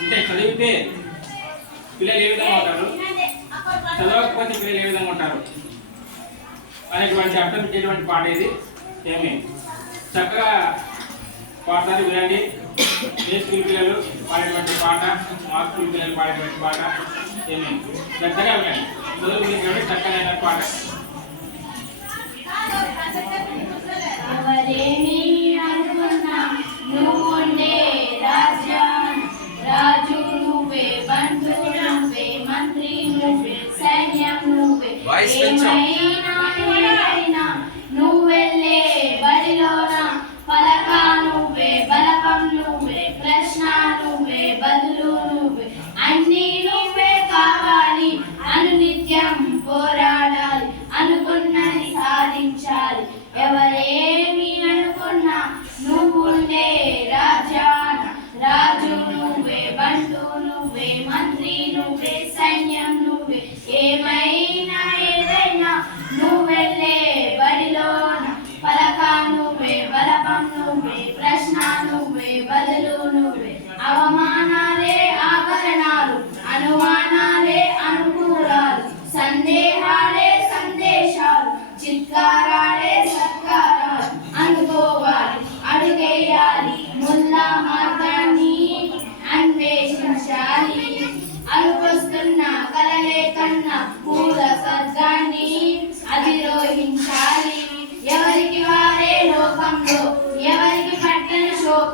అంటే చదివితే పిల్లలు ఏ విధంగా ఉంటారు? చదవకపోతే పిల్లలు ఏ విధంగా ఉంటారు? అనేటువంటి అర్థం ఇచ్చేటువంటి పాట ఇది. ఏమి? చక్కగా పాడతారు వినండి. ఏ స్కూల్ పిల్లలు పాడేటువంటి పాట? మా స్కూల్ పిల్లలు పాడేటువంటి పాట. ఏమి? చక్కగా వినండి. చదువుకునేటువంటి చక్కనైన పాట. అవరేమి Rachel.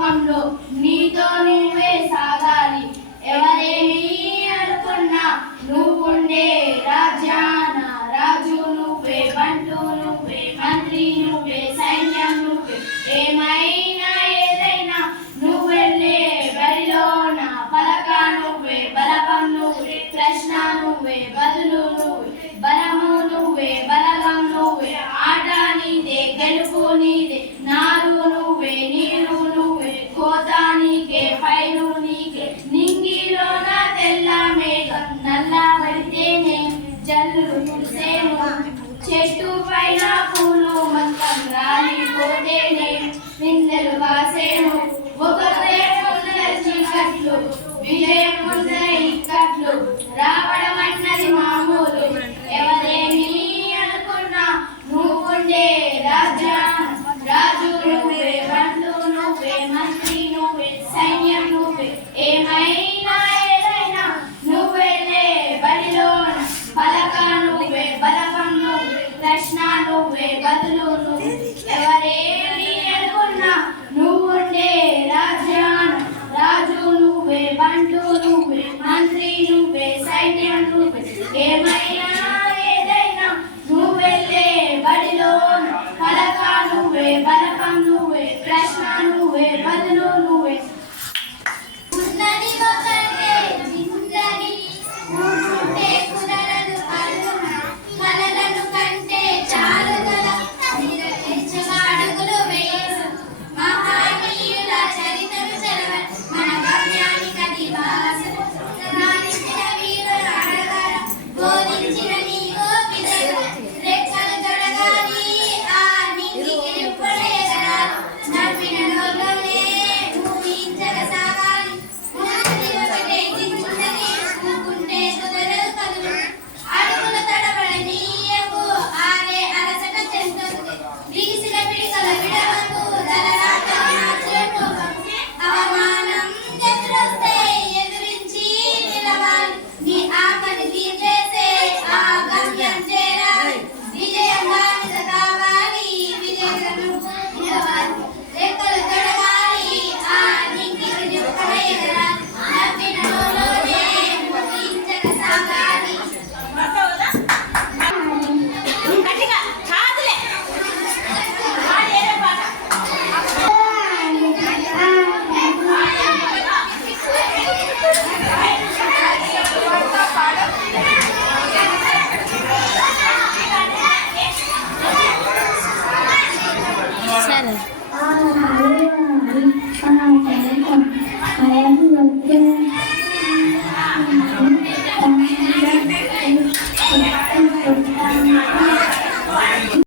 లోకంలో నీ చెట్టు పైన పూలు మొత్తం రాలిపోతేనే నిందలు బాసేను ఒక ముందర చీకట్లు విజయం ముందర ఇక్కట్లు రావడం అన్నది మామూలు. ఎవరేమి అనుకున్నా నువ్వుండే రాజా. రాజు నువ్వే బండ్లు నువ్వే మంత్రి నువ్వే సైన్యం నువ్వే. ఏమై సైన్యాలు ఏమైనా